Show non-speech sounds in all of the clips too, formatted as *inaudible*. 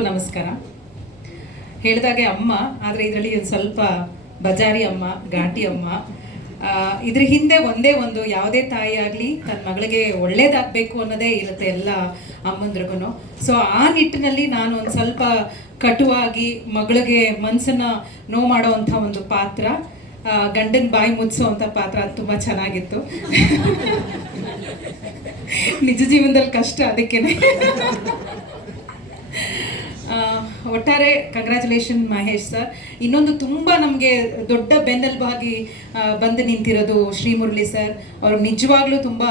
ನಮಸ್ಕಾರ. ಹೇಳಿದಾಗೆ ಅಮ್ಮ, ಆದರೆ ಇದರಲ್ಲಿ ಒಂದು ಸ್ವಲ್ಪ ಬಜಾರಿ ಅಮ್ಮ, ಘಾಟಿ ಅಮ್ಮ. ಇದ್ರ ಹಿಂದೆ ಒಂದೇ ಒಂದು, ಯಾವುದೇ ತಾಯಿ ಆಗಲಿ ತನ್ನ ಮಗಳಿಗೆ ಒಳ್ಳೇದಾಗಬೇಕು ಅನ್ನೋದೇ ಇರುತ್ತೆ ಎಲ್ಲ ಅಮ್ಮಂದ್ರಿಗೂ ಸೊ ಆ ನಿಟ್ಟಿನಲ್ಲಿ ನಾನು ಒಂದು ಸ್ವಲ್ಪ ಕಟುವಾಗಿ ಮಗಳಿಗೆ ಮನಸ್ಸನ್ನ ನೋವು ಮಾಡೋವಂಥ ಒಂದು ಪಾತ್ರ ಗಂಡನ ಬಾಯಿ ಮುಚ್ಚೋವಂಥ ಪಾತ್ರ ಅದು ತುಂಬ ಚೆನ್ನಾಗಿತ್ತು. ನಿಜ ಜೀವನದಲ್ಲಿ ಕಷ್ಟ ಅದಕ್ಕೇನೆ. ಒಟ್ಟಾರೆ ಕಂಗ್ರ್ಯಾಚುಲೇಷನ್ ಮಹೇಶ್ ಸರ್ ಇನ್ನೊಂದು ತುಂಬ ನಮಗೆ ದೊಡ್ಡ ಬೆನ್ನೆಲುಬಾಗಿ ಬಂದು ನಿಂತಿರೋದು ಶ್ರೀ ಮುರಳಿ ಸರ್ ಅವರು ನಿಜವಾಗ್ಲೂ ತುಂಬ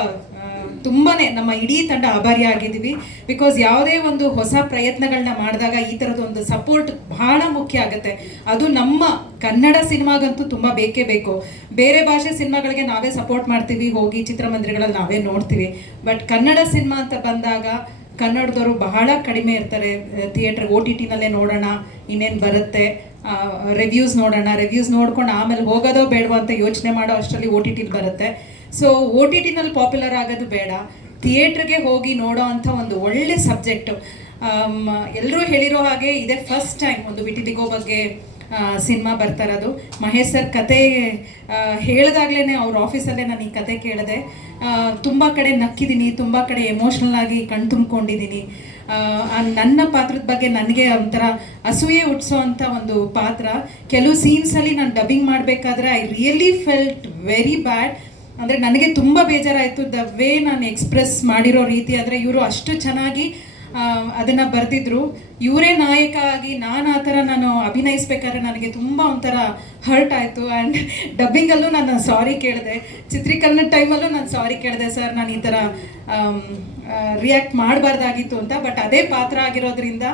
ತುಂಬಾ ನಮ್ಮ ಇಡೀ ತಂಡ ಆಭಾರಿ ಆಗಿದ್ದೀವಿ. ಬಿಕಾಸ್ ಯಾವುದೇ ಒಂದು ಹೊಸ ಪ್ರಯತ್ನಗಳನ್ನ ಮಾಡಿದಾಗ ಈ ಥರದ ಒಂದು ಸಪೋರ್ಟ್ ಬಹಳ ಮುಖ್ಯ ಆಗುತ್ತೆ. ಅದು ನಮ್ಮ ಕನ್ನಡ ಸಿನಿಮಾಗಂತೂ ತುಂಬ ಬೇಕೇ ಬೇಕು. ಬೇರೆ ಭಾಷೆ ಸಿನಿಮಾಗಳಿಗೆ ನಾವೇ ಸಪೋರ್ಟ್ ಮಾಡ್ತೀವಿ, ಹೋಗಿ ಚಿತ್ರಮಂದಿರಗಳಲ್ಲಿ ನಾವೇ ನೋಡ್ತೀವಿ. ಬಟ್ ಕನ್ನಡ ಸಿನಿಮಾ ಅಂತ ಬಂದಾಗ ಕನ್ನಡದವರು ಬಹಳ ಕಡಿಮೆ ಇರ್ತಾರೆ ಥಿಯೇಟರ್ ಓ ಟಿ ಟಿನಲ್ಲೇ ನೋಡೋಣ, ಇನ್ನೇನು ಬರುತ್ತೆ ರಿವ್ಯೂಸ್ ನೋಡೋಣ ರಿವ್ಯೂಸ್ ನೋಡ್ಕೊಂಡು ಆಮೇಲೆ ಹೋಗೋದೋ ಬೇಡವೋ ಅಂತ ಯೋಚನೆ ಮಾಡೋ ಅಷ್ಟರಲ್ಲಿ ಓ ಟಿ ಟಿಲಿ ಬರುತ್ತೆ. ಸೊ ಓ ಟಿ ಟಿನಲ್ಲಿ ಪಾಪ್ಯುಲರ್ ಆಗೋದು ಬೇಡ. ಥಿಯೇಟ್ರಿಗೆ ಹೋಗಿ ನೋಡೋ ಅಂಥ ಒಂದು ಒಳ್ಳೆ ಸಬ್ಜೆಕ್ಟು ಎಲ್ಲರೂ ಹೇಳಿರೋ ಹಾಗೆ ಇದೇ ಫಸ್ಟ್ ಟೈಮ್ ಒಂದು ವಿಟಿಲಿಗೋ ಬಗ್ಗೆ ಸಿನಿಮಾ ಬರ್ತಾ ಇರೋದು ಮಹೇಶ್ ಸರ್ ಕತೆ ಹೇಳಿದಾಗ್ಲೇ ಅವ್ರ ಆಫೀಸಲ್ಲೇ ನಾನು ಈ ಕತೆ ಕೇಳಿದೆ. ತುಂಬ ಕಡೆ ನಕ್ಕಿದ್ದೀನಿ ತುಂಬ ಕಡೆ ಎಮೋಷ್ನಲ್ ಆಗಿ ಕಣ್ ತುಂಬ್ಕೊಂಡಿದ್ದೀನಿ ಆ, ಆ ನನ್ನ ಪಾತ್ರದ ಬಗ್ಗೆ ನನಗೆ ಒಂಥರ ಅಸೂಯೆ ಹುಟ್ಟಿಸೋ ಅಂಥ ಒಂದು ಪಾತ್ರ. ಕೆಲವು ಸೀನ್ಸಲ್ಲಿ ನಾನು ಡಬ್ಬಿಂಗ್ ಮಾಡಬೇಕಾದ್ರೆ I really felt very bad ಅಂದರೆ ನನಗೆ ತುಂಬ ಬೇಜಾರಾಯಿತು ದ ವೇ ನಾನು ಎಕ್ಸ್ಪ್ರೆಸ್ ಮಾಡಿರೋ ರೀತಿ. ಆದರೆ ಇವರು ಅಷ್ಟು ಚೆನ್ನಾಗಿ ಅದನ್ನ ಬರೆದಿದ್ರು. ಇವರೇ ನಾಯಕ ಆಗಿ ನಾನು ಆ ಥರ ನಾನು ಅಭಿನಯಿಸ್ಬೇಕಾದ್ರೆ ನನಗೆ ತುಂಬ ಒಂಥರ ಹರ್ಟ್ ಆಯಿತು. ಆ್ಯಂಡ್ ಡಬ್ಬಿಂಗಲ್ಲೂ ನಾನು ಸಾರಿ ಕೇಳಿದೆ. ಚಿತ್ರೀಕರಣ ಟೈಮಲ್ಲೂ ನಾನು ಸಾರಿ ಕೇಳಿದೆ, ಸರ್, ನಾನು ಈ ಥರ ರಿಯಾಕ್ಟ್ ಮಾಡಬಾರ್ದಾಗಿತ್ತು ಅಂತ. ಬಟ್ ಅದೇ ಪಾತ್ರ ಆಗಿರೋದ್ರಿಂದ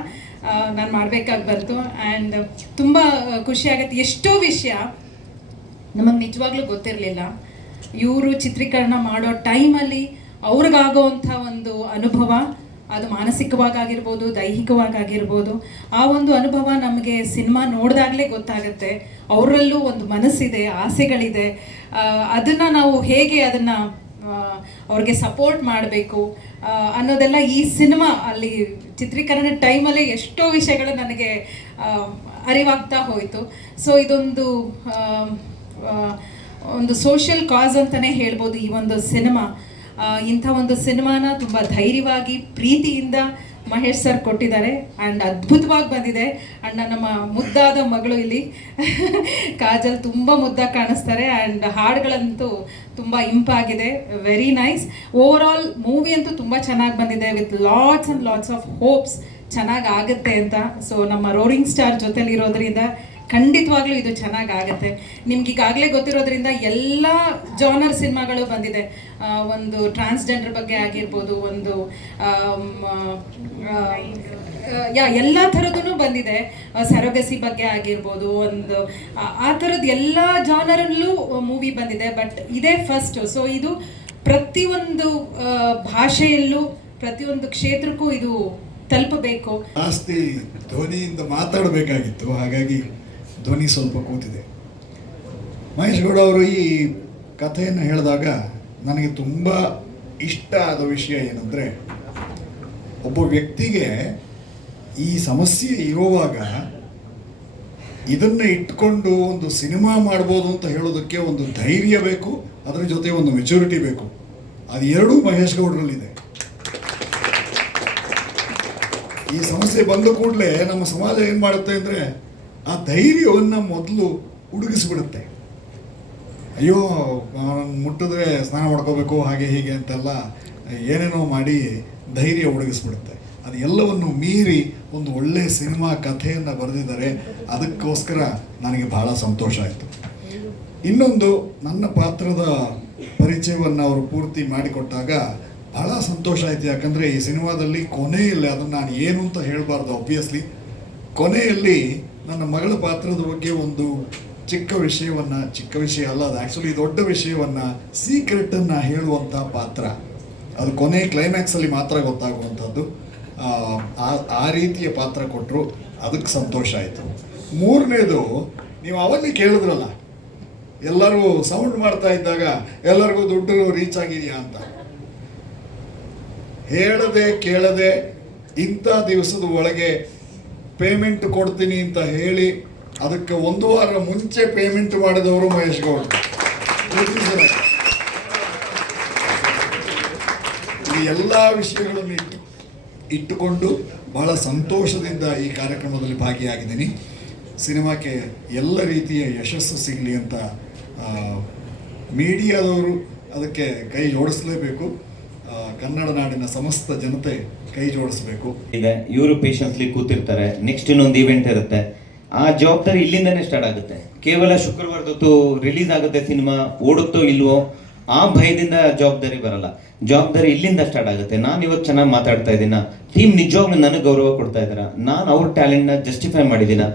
ನಾನು ಮಾಡಬೇಕಾಗಿ ಬಂತು. ಆ್ಯಂಡ್ ತುಂಬ ಖುಷಿ ಆಗುತ್ತೆ. ಎಷ್ಟೋ ವಿಷಯ ನಮಗೆ ನಿಜವಾಗ್ಲೂ ಗೊತ್ತಿರಲಿಲ್ಲ. ಇವರು ಚಿತ್ರೀಕರಣ ಮಾಡೋ ಟೈಮಲ್ಲಿ ಅವ್ರಿಗಾಗೋವಂಥ ಒಂದು ಅನುಭವ. ಅದು ಮಾನಸಿಕವಾಗಿರ್ಬೋದು, ದೈಹಿಕವಾಗಿರ್ಬೋದು, ಆ ಒಂದು ಅನುಭವ ನಮಗೆ ಸಿನಿಮಾ ನೋಡಿದಾಗಲೇ ಗೊತ್ತಾಗುತ್ತೆ. ಅವರಲ್ಲೂ ಒಂದು ಮನಸ್ಸಿದೆ, ಆಸೆಗಳಿದೆ. ಅದನ್ನು ನಾವು ಹೇಗೆ ಅದನ್ನು ಅವ್ರಿಗೆ ಸಪೋರ್ಟ್ ಮಾಡಬೇಕು ಅನ್ನೋದೆಲ್ಲ ಈ ಸಿನಿಮಾ ಅಲ್ಲಿ ಚಿತ್ರೀಕರಣ ಟೈಮಲ್ಲೇ ಎಷ್ಟೋ ವಿಷಯಗಳು ನನಗೆ ಅರಿವಾಗ್ತಾ ಹೋಯಿತು. ಸೊ ಇದೊಂದು ಒಂದು ಸೋಷಿಯಲ್ ಕಾಸ್ ಅಂತಲೇ ಹೇಳ್ಬೋದು ಈ ಒಂದು ಸಿನಿಮಾ. ಇಂಥ ಒಂದು ಸಿನಿಮಾನ ತುಂಬ ಧೈರ್ಯವಾಗಿ, ಪ್ರೀತಿಯಿಂದ ಮಹೇಶ್ ಸರ್ ಕೊಟ್ಟಿದ್ದಾರೆ. ಆ್ಯಂಡ್ ಅದ್ಭುತವಾಗಿ ಬಂದಿದೆ. ಆ್ಯಂಡ್ ನಮ್ಮ ಮುದ್ದಾದ ಮಗಳು ಇಲ್ಲಿ. *laughs* ಕಾಜಲ್ ತುಂಬ ಮುದ್ದಾಗಿ ಕಾಣಿಸ್ತಾರೆ. ಆ್ಯಂಡ್ ಹಾಡುಗಳಂತೂ ತುಂಬ ಇಂಪಾಗಿದೆ very nice overall movie ಅಂತೂ ತುಂಬ ಚೆನ್ನಾಗಿ ಬಂದಿದೆ. With lots and lots of hopes ಚೆನ್ನಾಗಿ ಆಗುತ್ತೆ ಅಂತ. ಸೊ ನಮ್ಮ ರೋರಿಂಗ್ ಸ್ಟಾರ್ ಜೊತೆಲಿ ಇರೋದ್ರಿಂದ ಖಂಡಿತವಾಗ್ಲೂ ಇದು ಚೆನ್ನಾಗಿ ಆಗುತ್ತೆ ನಿಮ್ಗೆ ಈಗಾಗಲೇ ಗೊತ್ತಿರೋದ್ರಿಂದ ಎಲ್ಲ ಜಾನರ್ ಸಿನಿಮಾಗಳು ಬಂದಿದೆ. ಒಂದು ಟ್ರಾನ್ಸ್ಜೆಂಡರ್ ಬಗ್ಗೆ ಆಗಿರ್ಬೋದು, ಒಂದು ಯಾ, ಎಲ್ಲ ಥರದ್ದು ಬಂದಿದೆ. ಸರೋಗಸಿ ಬಗ್ಗೆ ಆಗಿರ್ಬೋದು, ಒಂದು, ಆ- ಥರದ ಎಲ್ಲ ಜಾನರಲ್ಲೂ ಮೂವಿ ಬಂದಿದೆ. ಬಟ್ ಇದೇ ಫಸ್ಟ್ ಸೊ ಇದು ಪ್ರತಿಯೊಂದು ಭಾಷೆಯಲ್ಲೂ, ಪ್ರತಿಯೊಂದು ಕ್ಷೇತ್ರಕ್ಕೂ ಇದು ತಲುಪಬೇಕು. ಜಾಸ್ತಿ ಧ್ವನಿಯಿಂದ ಮಾತಾಡಬೇಕಾಗಿತ್ತು. ಹಾಗಾಗಿ ಧ್ವನಿ ಸ್ವಲ್ಪ ಕೂತಿದೆ. ಮಹೇಶ್ ಗೌಡ ಅವರು ಈ ಕಥೆಯನ್ನು ಹೇಳಿದಾಗ ನನಗೆ ತುಂಬ ಇಷ್ಟ ಆದ ವಿಷಯ ಏನಂದರೆ, ಒಬ್ಬ ವ್ಯಕ್ತಿಗೆ ಈ ಸಮಸ್ಯೆ ಇರುವಾಗ ಇದನ್ನು ಇಟ್ಕೊಂಡು ಒಂದು ಸಿನಿಮಾ ಮಾಡ್ಬೋದು ಅಂತ ಹೇಳೋದಕ್ಕೆ ಒಂದು ಧೈರ್ಯ ಬೇಕು, ಅದರ ಜೊತೆ ಒಂದು ಮೆಚುರಿಟಿ ಬೇಕು. ಅದು ಎರಡೂ ಮಹೇಶ್ ಗೌಡರಲ್ಲಿದೆ. ಈ ಸಮಸ್ಯೆ ಬಂದ ಕೂಡಲೇ ನಮ್ಮ ಸಮಾಜ ಏನು ಮಾಡುತ್ತೆ ಅಂದರೆ ಆ ಧೈರ್ಯವನ್ನು ಮೊದಲು ಹುಡುಗಿಸ್ಬಿಡುತ್ತೆ ಅಯ್ಯೋ ಮುಟ್ಟಿದ್ರೆ ಸ್ನಾನ ಮಾಡ್ಕೋಬೇಕು, ಹಾಗೆ ಹೀಗೆ ಅಂತೆಲ್ಲ ಏನೇನೋ ಮಾಡಿ ಧೈರ್ಯ ಹುಡುಗಿಸ್ಬಿಡುತ್ತೆ ಅದು ಎಲ್ಲವನ್ನು ಮೀರಿ ಒಂದು ಒಳ್ಳೆ ಸಿನಿಮಾ ಕಥೆಯನ್ನು ಬರೆದಿದ್ದಾರೆ. ಅದಕ್ಕೋಸ್ಕರ ನನಗೆ ಬಹಳ ಸಂತೋಷ ಆಯಿತು. ಇನ್ನೊಂದು, ನನ್ನ ಪಾತ್ರದ ಪರಿಚಯವನ್ನು ಅವರು ಪೂರ್ತಿ ಮಾಡಿಕೊಟ್ಟಾಗ ಬಹಳ ಸಂತೋಷ ಆಯಿತು. ಯಾಕಂದರೆ ಈ ಸಿನಿಮಾದಲ್ಲಿ ಕೊನೆಯಲ್ಲಿ ಅದನ್ನು ನಾನು ಏನು ಅಂತ ಹೇಳಬಾರ್ದು ಆಬ್ವಿಯಸ್ಲಿ ಕೊನೆಯಲ್ಲಿ ನನ್ನ ಮಗಳ ಪಾತ್ರದ ಬಗ್ಗೆ ಒಂದು ಚಿಕ್ಕ ವಿಷಯವನ್ನು ಚಿಕ್ಕ ವಿಷಯ ಅಲ್ಲ ಅದು ಆ್ಯಕ್ಚುಲಿ ದೊಡ್ಡ ವಿಷಯವನ್ನು ಸೀಕ್ರೆಟನ್ನು ಹೇಳುವಂಥ ಪಾತ್ರ. ಅದು ಕೊನೆ ಕ್ಲೈಮ್ಯಾಕ್ಸಲ್ಲಿ ಮಾತ್ರ ಗೊತ್ತಾಗುವಂಥದ್ದು. ಆ, ರೀತಿಯ ಪಾತ್ರ ಕೊಟ್ಟರು ಅದಕ್ಕೆ ಸಂತೋಷ ಆಯಿತು. ಮೂರನೇದು ನೀವು ಅವಲ್ಲಿ ಕೇಳಿದ್ರಲ್ಲ ಎಲ್ಲರೂ ಸೌಂಡ್ ಮಾಡ್ತಾ ಇದ್ದಾಗ ಎಲ್ಲರಿಗೂ ದುಡ್ಡು ರೀಚ್ ಆಗಿದೆಯಾ ಅಂತ. ಹೇಳದೆ ಕೇಳದೆ ಇಂಥ ದಿವಸದ ಒಳಗೆ ಪೇಮೆಂಟ್ ಕೊಡ್ತೀನಿ ಅಂತ ಹೇಳಿ ಅದಕ್ಕೆ ಒಂದು ವಾರ ಮುಂಚೆ ಪೇಮೆಂಟ್ ಮಾಡಿದವರು ಮಹೇಶ್ ಗೌಡ. ಈ ಎಲ್ಲ ವಿಷಯಗಳನ್ನು ಇಟ್ಟು ಇಟ್ಟುಕೊಂಡು ಬಹಳ ಸಂತೋಷದಿಂದ ಈ ಕಾರ್ಯಕ್ರಮದಲ್ಲಿ ಭಾಗಿಯಾಗಿದ್ದೀನಿ. ಸಿನಿಮಾಕ್ಕೆ ಎಲ್ಲ ರೀತಿಯ ಯಶಸ್ಸು ಸಿಗಲಿ ಅಂತ ಮೀಡಿಯಾದವರು ಅದಕ್ಕೆ ಕೈ ಜೋಡಿಸಲೇಬೇಕು. ಕನ್ನಡ ನಾಡಿನ ಸಮಸ್ತ ಜನತೆ ಕೈ ಜೋಡಿಸಬೇಕು. ಇದೆ ಇವರು ಪೇಷನ್ಸ್ಲಿ ಕೂತಿರ್ತಾರೆ ನೆಕ್ಸ್ಟ್ ಇನ್ನೊಂದು ಇವೆಂಟ್ ಇರುತ್ತೆ. ಆ ಜವಾಬ್ದಾರಿ ಇಲ್ಲಿಂದನೇ ಸ್ಟಾರ್ಟ್ ಆಗುತ್ತೆ. ಕೇವಲ ಶುಕ್ರವಾರದೊತ್ತು ರಿಲೀಸ್ ಆಗುತ್ತೆ ಸಿನಿಮಾ, ಓಡುತ್ತೋ ಇಲ್ವೋ, ಆ ಭಯದಿಂದ ಜವಾಬ್ದಾರಿ ಬರಲ್ಲ. ಜವಾಬ್ದಾರಿ ಇಲ್ಲಿಂದ ಸ್ಟಾರ್ಟ್ ಆಗುತ್ತೆ. ನಾನು ಇವತ್ತು ಚೆನ್ನಾಗಿ ಮಾತಾಡ್ತಾ ಇದ್ದೀನ. ಟೀಮ್ ನಿಜವಾಗ್ಲೂ ನನಗೆ ಗೌರವ ಕೊಡ್ತಾ ಇದ್ದೀರಾ? ನಾನು ಅವ್ರ ಟ್ಯಾಲೆಂಟ್ನ ಜಸ್ಟಿಫೈ ಮಾಡಿದ್ದೀನ.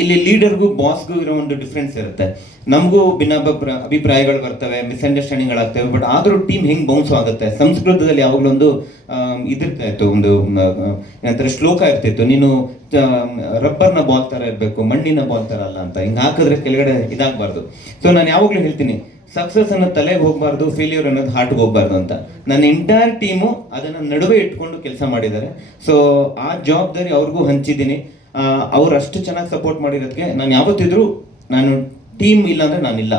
ಇಲ್ಲಿ ಲೀಡರ್ಗೂ ಬಾಸ್ಗೂ ಇರೋ ಒಂದು ಡಿಫ್ರೆನ್ಸ್ ಇರುತ್ತೆ. ನಮಗೂ ಭಿನ್ನಾಭಿಪ್ರ, ಅಭಿಪ್ರಾಯಗಳು ಬರ್ತವೆ ಮಿಸ್ಅಂಡರ್ಸ್ಟ್ಯಾಂಡಿಂಗ್ಗಳಾಗ್ತವೆ ಬಟ್ ಆದರೂ ಟೀಮ್ ಹೆಂಗೆ ಬೌನ್ಸ್ ಆಗುತ್ತೆ? ಸಂಸ್ಕೃತದಲ್ಲಿ ಯಾವಾಗಲೂ ಇದಿರ್ತಾ ಇತ್ತು ಒಂದು ಏನಂತಾರೆ, ಶ್ಲೋಕ ಇರ್ತಿತ್ತು. ನೀನು ರಬ್ಬರ್ನ ಬಾಲ್ ಥರ ಇರಬೇಕು, ಮಣ್ಣಿನ ಬಾಲ್ ಥರ ಅಲ್ಲ ಅಂತ. ಹಿಂಗೆ ಹಾಕಿದ್ರೆ ಕೆಳಗಡೆ ಇದಾಗಬಾರ್ದು. ಸೊ ನಾನು ಯಾವಾಗಲೂ ಹೇಳ್ತೀನಿ ಸಕ್ಸಸ್ ಅನ್ನೋದು ತಲೆಗೆ ಹೋಗಬಾರ್ದು ಫೇಲ್ಯೂರ್ ಅನ್ನೋದು ಹಾರ್ಟ್ಗೆ ಹೋಗಬಾರ್ದು ಅಂತ. ನನ್ನ ಎಂಟೈರ್ ಟೀಮು ಅದನ್ನು ನಡುವೆ ಇಟ್ಕೊಂಡು ಕೆಲಸ ಮಾಡಿದ್ದಾರೆ. ಸೊ ಆ ಜವಾಬ್ದಾರಿ ಅವ್ರಿಗೂ ಹಂಚಿದ್ದೀನಿ. ಅವ್ರು ಅಷ್ಟು ಚೆನ್ನಾಗಿ ಸಪೋರ್ಟ್ ಮಾಡಿರೋದಕ್ಕೆ ನಾನು ಯಾವತ್ತಿದ್ರೂ ನಾನು ಟೀಮ್ ಇಲ್ಲ ಅಂದ್ರೆ ನಾನಿಲ್ಲ.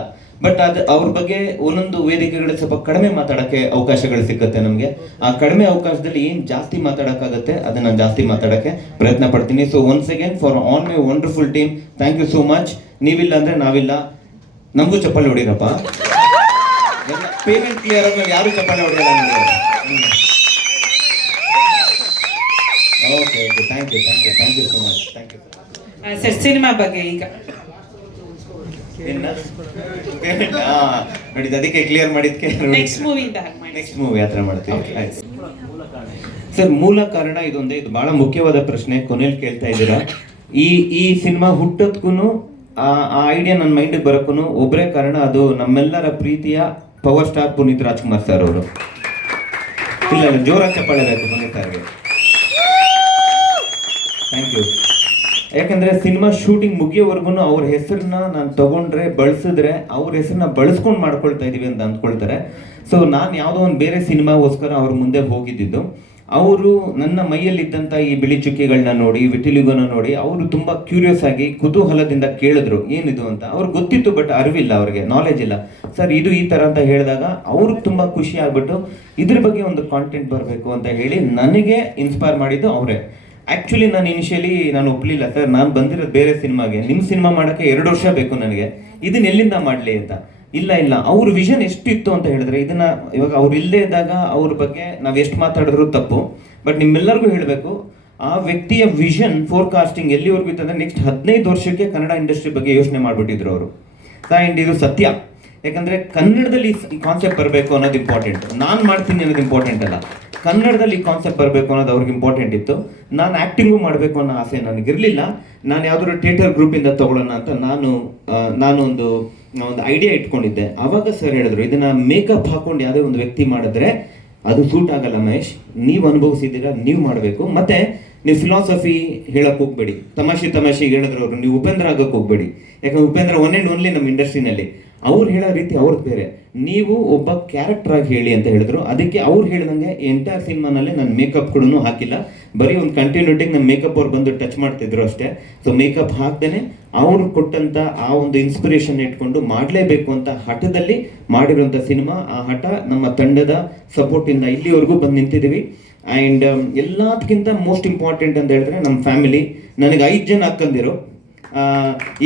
ಬಟ್ ಅದು ಅವ್ರ ಬಗ್ಗೆ ಒಂದೊಂದು ವೇದಿಕೆಗಳಲ್ಲಿ ಸ್ವಲ್ಪ ಕಡಿಮೆ ಮಾತಾಡೋಕ್ಕೆ ಅವಕಾಶಗಳು ಸಿಗುತ್ತೆ ನಮಗೆ. ಆ ಕಡಿಮೆ ಅವಕಾಶದಲ್ಲಿ ಏನು ಜಾಸ್ತಿ ಮಾತಾಡೋಕ್ಕಾಗತ್ತೆ ಅದನ್ನ ಜಾಸ್ತಿ ಮಾತಾಡೋಕ್ಕೆ ಪ್ರಯತ್ನ ಪಡ್ತೀನಿ. So once again for on my wonderful team thank you so much ನೀವಿಲ್ಲ ಅಂದ್ರೆ ನಾವಿಲ್ಲ. ನಮಗೂ ಚಪ್ಪಲಿ ಹೊಡಿರಪ್ಪ. ಪೇಮೆಂಟ್ ಕ್ಲಿಯರ್ ಯಾರು ಚಪ್ಪಲಿ ಹೊಡೆಯಲ್ಲ ನಿಮಗೆ okay okay thank you thank you thank you so much thank you sir cinema ಬಗ್ಗೆ ಈಗ. ನೋಡಿದ ಅದಕ್ಕೆ ಕ್ಲಿಯರ್ ಮಾಡಿದ್ಕೆ ನೆಕ್ಸ್ಟ್ ಮೂವಿ ನೆಕ್ಸ್ಟ್ ಮೂವಿ ಆ ಥರ ಮಾಡ್ತೀವಿ. ಸರ್ ಮೂಲ ಕಾರಣ ಇದೊಂದೇ. ಇದು ಬಹಳ ಮುಖ್ಯವಾದ ಪ್ರಶ್ನೆ ಕೊನೆಯಲ್ಲಿ ಕೇಳ್ತಾ ಇದ್ದೀರಾ. ಈ ಈ ಸಿನಿಮಾ ಹುಟ್ಟೋದ್ಕೂ ಆ ಐಡಿಯಾ ನನ್ನ ಮೈಂಡಿಗೆ ಬರೋಕ್ಕೂ ಒಬ್ಬರೇ ಕಾರಣ ಅದು ನಮ್ಮೆಲ್ಲರ ಪ್ರೀತಿಯ power star Puneeth Rajkumar sir ಅವರು. ಇಲ್ಲ ಜೋರ ಜೋರಾಗಿ ಚಪ್ಪಾಳೆ ಬೇಕು ಪುನೀತ್ ಸರ್ಗೆ ಥ್ಯಾಂಕ್ ಯು ಯಾಕಂದ್ರೆ ಸಿನಿಮಾ ಶೂಟಿಂಗ್ ಮುಗಿಯೋವರೆಗೂ ಅವ್ರ ಹೆಸರನ್ನ ನಾನು ತಗೊಂಡ್ರೆ, ಬಳಸಿದ್ರೆ ಅವ್ರ ಹೆಸರನ್ನ ಬಳಸ್ಕೊಂಡು ಮಾಡ್ಕೊಳ್ತಾ ಇದ್ದೀವಿ ಅಂತ ಅಂದ್ಕೊಳ್ತಾರೆ. ಸೊ ನಾನು ಯಾವುದೋ ಒಂದು ಬೇರೆ ಸಿನಿಮಾಗೋಸ್ಕರ ಅವ್ರ ಮುಂದೆ ಹೋಗಿದ್ದಿದ್ದು. ಅವರು ನನ್ನ ಮೈಯಲ್ಲಿದ್ದಂಥ ಈ ಬಿಳಿ ಚುಕ್ಕಿಗಳನ್ನ ನೋಡಿ, ವಿಟಿಲಿಗೋನ ನೋಡಿ, ಅವರು ತುಂಬಾ ಕ್ಯೂರಿಯಸ್ ಆಗಿ ಕುತೂಹಲದಿಂದ ಕೇಳಿದ್ರು, ಏನಿದು ಅಂತ. ಅವ್ರಿಗೆ ಗೊತ್ತಿತ್ತು ಬಟ್ ಅರಿವಿಲ್ಲ ಅವ್ರಿಗೆ ನಾಲೆಜ್ ಇಲ್ಲ. ಸರ್ ಇದು ಈ ತರ ಅಂತ ಹೇಳಿದಾಗ ಅವ್ರಿಗೆ ತುಂಬಾ ಖುಷಿ ಆಗ್ಬಿಟ್ಟು, ಇದ್ರ ಬಗ್ಗೆ ಒಂದು ಕಾಂಟೆಂಟ್ ಬರಬೇಕು ಅಂತ ಹೇಳಿ ನನಗೆ ಇನ್ಸ್ಪೈರ್ ಮಾಡಿದ್ದು ಅವರೇ. ಆಕ್ಚುಲಿ ನಾನು ಇನಿಷಿಯಲಿ ನಾನು ಒಪ್ಪಲಿಲ್ಲ ಸರ್ ನಾನು ಬಂದಿರೋದು ಬೇರೆ ಸಿನಿಮಾಗೆ. ನಿಮ್ಮ ಸಿನಿಮಾ ಮಾಡೋಕ್ಕೆ ಎರಡು ವರ್ಷ ಬೇಕು ನನಗೆ. ಇದನ್ನ ಎಲ್ಲಿಂದ ಮಾಡಲಿ ಅಂತ? ಇಲ್ಲ ಇಲ್ಲ. ಅವ್ರ ವಿಷನ್ ಎಷ್ಟು ಇತ್ತು ಅಂತ ಹೇಳಿದ್ರೆ, ಇದನ್ನ ಇವಾಗ ಅವ್ರು ಇಲ್ಲದೆ ಇದ್ದಾಗ ಅವ್ರ ಬಗ್ಗೆ ನಾವು ಎಷ್ಟು ಮಾತಾಡಿದ್ರು ತಪ್ಪು. ಬಟ್ ನಿಮ್ಮೆಲ್ಲರಿಗೂ ಹೇಳಬೇಕು, ಆ ವ್ಯಕ್ತಿಯ ವಿಷನ್ ಫೋರ್ಕಾಸ್ಟಿಂಗ್ ಎಲ್ಲಿವರೆಗೂ ಇತ್ತಂದ್ರೆ ನೆಕ್ಸ್ಟ್ ಹದಿನೈದು ವರ್ಷಕ್ಕೆ ಕನ್ನಡ ಇಂಡಸ್ಟ್ರಿ ಬಗ್ಗೆ ಯೋಚನೆ ಮಾಡಿಬಿಟ್ಟಿದ್ರು ಅವರು. ಆ್ಯಂಡ್ ಇದು ಸತ್ಯ. ಯಾಕಂದ್ರೆ ಕನ್ನಡದಲ್ಲಿ ಈ ಕಾನ್ಸೆಪ್ಟ್ ಬರಬೇಕು ಅನ್ನೋದು ಇಂಪಾರ್ಟೆಂಟ್ ನಾನು ಮಾಡ್ತೀನಿ ಅನ್ನೋದು ಇಂಪಾರ್ಟೆಂಟ್ ಅಲ್ಲ. ಕನ್ನಡದಲ್ಲಿ ಕಾನ್ಸೆಪ್ಟ್ ಬರಬೇಕು ಅನ್ನೋದು ಅವ್ರಿಗೆ ಇಂಪಾರ್ಟೆಂಟ್ ಇತ್ತು. ನಾನು ಆ್ಯಕ್ಟಿಂಗು ಮಾಡಬೇಕು ಅನ್ನೋ ಆಸೆ ನನಗಿರಲಿಲ್ಲ. ನಾನು ಯಾವ್ದಾದ್ರು ಥಿಯೇಟರ್ ಗ್ರೂಪಿಂದ ತೊಗೊಳ್ಳೋಣ ಅಂತ ನಾನು ನಾನೊಂದು ನಾನು ಒಂದು ಐಡಿಯಾ ಇಟ್ಕೊಂಡಿದ್ದೆ. ಅವಾಗ ಸರ್ ಹೇಳಿದ್ರು, ಇದನ್ನ ಮೇಕಪ್ ಹಾಕೊಂಡು ಯಾವುದೇ ಒಂದು ವ್ಯಕ್ತಿ ಮಾಡಿದ್ರೆ ಅದು ಸೂಟ್ ಆಗಲ್ಲ ಮಹೇಶ್. ನೀವು ಅನುಭವಿಸಿದ್ದೀರಾ, ನೀವು ಮಾಡಬೇಕು. ಮತ್ತೆ ನೀವು ಫಿಲಾಸಫಿ ಹೇಳಕ್ ಹೋಗ್ಬೇಡಿ. ತಮಾಷೆ ತಮಾಷೆಗೆ ಹೇಳಿದ್ರು ಅವರು, ನೀವು ಉಪೇಂದ್ರ ಆಗಕ್ಕೆ ಹೋಗ್ಬೇಡಿ. ಯಾಕಂದ್ರೆ ಉಪೇಂದ್ರ ಒನ್ ಆ್ಯಂಡ್ ಓನ್ಲಿ ನಮ್ಮ ಇಂಡಸ್ಟ್ರಿನಲ್ಲಿ ಅವ್ರು ಹೇಳೋ ರೀತಿ ಅವ್ರದ್ದು ಬೇರೆ. ನೀವು ಒಬ್ಬ ಕ್ಯಾರೆಕ್ಟರ್ ಆಗಿ ಹೇಳಿ ಅಂತ ಹೇಳಿದ್ರು. ಅದಕ್ಕೆ ಅವ್ರು ಹೇಳಿದಂಗೆ ಎಂಟೈರ್ ಸಿನಿಮಾನಲ್ಲೇ ನಾನು ಮೇಕಪ್ ಕೂಡ ಹಾಕಿಲ್ಲ. ಬರೀ ಒಂದು ಕಂಟಿನ್ಯೂಟಿಗೆ ನಮ್ಮ ಮೇಕಪ್ ಅವ್ರು ಬಂದು ಟಚ್ ಮಾಡ್ತಿದ್ರು ಅಷ್ಟೇ. ಸೊ ಮೇಕಪ್ ಹಾಕ್ದೇನೆ ಅವ್ರು ಕೊಟ್ಟಂತ ಆ ಒಂದು ಇನ್ಸ್ಪಿರೇಷನ್ ಇಟ್ಕೊಂಡು ಮಾಡಲೇಬೇಕು ಅಂತ ಹಠದಲ್ಲಿ ಮಾಡಿರುವಂಥ ಸಿನಿಮಾ. ಆ ಹಠ ನಮ್ಮ ತಂಡದ ಸಪೋರ್ಟಿಂದ ಇಲ್ಲಿವರೆಗೂ ಬಂದು ನಿಂತಿದ್ದೀವಿ ಆ್ಯಂಡ್ ಎಲ್ಲದಕ್ಕಿಂತ ಮೋಸ್ಟ್ ಇಂಪಾರ್ಟೆಂಟ್ ಅಂತ ಹೇಳಿದ್ರೆ ನಮ್ಮ ಫ್ಯಾಮಿಲಿ ನನಗೆ ಐದು ಜನ ಅಕ್ಕಂದಿರು.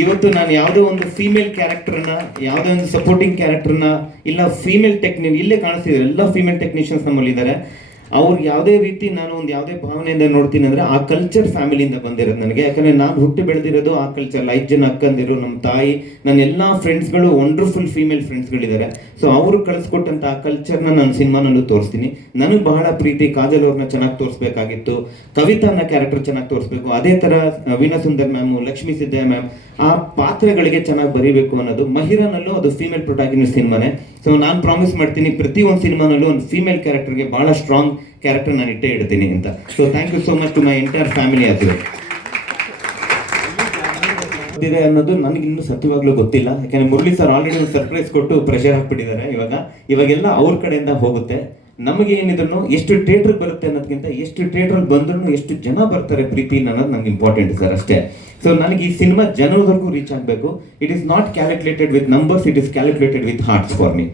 ಇವತ್ತು ನಾನು ಯಾವುದೋ ಒಂದು ಫೀಮೇಲ್ ಕ್ಯಾರೆಕ್ಟರ್ನ ಯಾವುದೋ ಒಂದು ಸಪೋರ್ಟಿಂಗ್ ಕ್ಯಾರೆಕ್ಟರ್ನ ಇಲ್ಲ ಫೀಮೇಲ್ ಟೆಕ್ನಿ ಇಲ್ಲೇ ಕಾಣಿಸ್ತಿದ್ದಾರೆ ಎಲ್ಲ ಫೀಮೇಲ್ ಟೆಕ್ನಿಷಿಯನ್ಸ್ ನಮ್ಮಲ್ಲಿ ಇದ್ದಾರೆ. ಅವ್ರಿಗೆ ಯಾವುದೇ ರೀತಿ ನಾನು ಒಂದು ಯಾವುದೇ ಭಾವನೆಯಿಂದ ನೋಡ್ತೀನಿ ಅಂದರೆ ಆ ಕಲ್ಚರ್ ಫ್ಯಾಮಿಲಿಯಿಂದ ಬಂದಿರೋದು ನನಗೆ. ಯಾಕಂದರೆ ನಾನು ಹುಟ್ಟು ಬೆಳೆದಿರೋದು ಆ ಕಲ್ಚರ್ ಐದು ಜನ ಅಕ್ಕಂದಿರು, ನಮ್ಮ ತಾಯಿ, ನನ್ನ ಎಲ್ಲ ಫ್ರೆಂಡ್ಸ್ಗಳು ವಂಡರ್ಫುಲ್ ಫೀಮೇಲ್ ಫ್ರೆಂಡ್ಸ್ಗಳಿದ್ದಾರೆ ಸೊ ಅವರು ಕಳಿಸ್ಕೊಟ್ಟಂತ ಕಲ್ಚರ್ನ ನಾನು ಸಿನಿಮಾನಲ್ಲೂ ತೋರಿಸ್ತೀನಿ. ನನಗೆ ಬಹಳ ಪ್ರೀತಿ ಕಾಜಲ್ ಅವ್ರನ್ನ ಚೆನ್ನಾಗಿ ತೋರಿಸ್ಬೇಕಾಗಿತ್ತು. ಕವಿತಾ ಅನ್ನೋ ಕ್ಯಾರೆಕ್ಟರ್ ಚೆನ್ನಾಗಿ ತೋರಿಸ್ಬೇಕು. ಅದೇ ಆ, ವೀಣಾ ಸುಂದರ್ ಮ್ಯಾಮ್ ಲಕ್ಷ್ಮೀ ಸಿದ್ದಯ್ಯ ಮ್ಯಾಮ್ ಆ ಪಾತ್ರಗಳಿಗೆ ಚೆನ್ನಾಗಿ ಬರೀಬೇಕು ಅನ್ನೋದು. ಮಹಿರಾನಲ್ಲೂ ಅದು ಫೀಮೇಲ್ ಪ್ರೊಟಾಗಿನಿಸ್ಟ್ ಸಿನಿಮಾನೇ. ಸೊ ನಾನು ಪ್ರಾಮಿಸ್ ಮಾಡ್ತೀನಿ ಪ್ರತಿ ಒಂದು ಸಿನಿಮಾನಲ್ಲೂ ಒಂದು ಫೀಮೇಲ್ ಕ್ಯಾರೆಕ್ಟರ್ಗೆ ಬಹಳ ಸ್ಟ್ರಾಂಗ್ ಕ್ಯಾರೆಕ್ಟರ್ ನಾನು ಇಟ್ಟೇ ಇಡ್ತೀನಿ ಅಂತ. So thank you so much to my entire family ಅದು ಇದೆ ಅನ್ನೋದು ನನಗೆ ಇನ್ನೂ ಸತ್ಯವಾಗ್ಲೂ ಗೊತ್ತಿಲ್ಲ. ಯಾಕಂದ್ರೆ ಮುರಳಿ ಸರ್ ಆಲ್ರೆಡಿ ಒಂದು ಸರ್ಪ್ರೈಸ್ ಕೊಟ್ಟು ಪ್ರೆಷರ್ ಹಾಕ್ಬಿಟ್ಟಿದ್ದಾರೆ ಇವಾಗ. ಇವಾಗೆಲ್ಲ ಅವ್ರ ಕಡೆಯಿಂದ ಹೋಗುತ್ತೆ. ನಮಗೆ ಏನಿದ್ರು ಎಷ್ಟು ಥಿಯೇಟರ್ ಬರುತ್ತೆ ಅನ್ನೋದಕ್ಕಿಂತ ಎಷ್ಟು ಥಿಯೇಟರ್ ಬಂದ್ರು ಎಷ್ಟು ಜನ ಬರ್ತಾರೆ ಪ್ರೀತಿ ಅನ್ನೋದು ನಂಗೆ ಇಂಪಾರ್ಟೆಂಟ್ ಸರ್ ಅಷ್ಟೇ. ಸೊ ನನಗೆ ಈ ಸಿನಿಮಾ ಜನರವರೆಗೂ ರೀಚ್ ಆಗಬೇಕು. It is not calculated with numbers it is calculated with hearts for me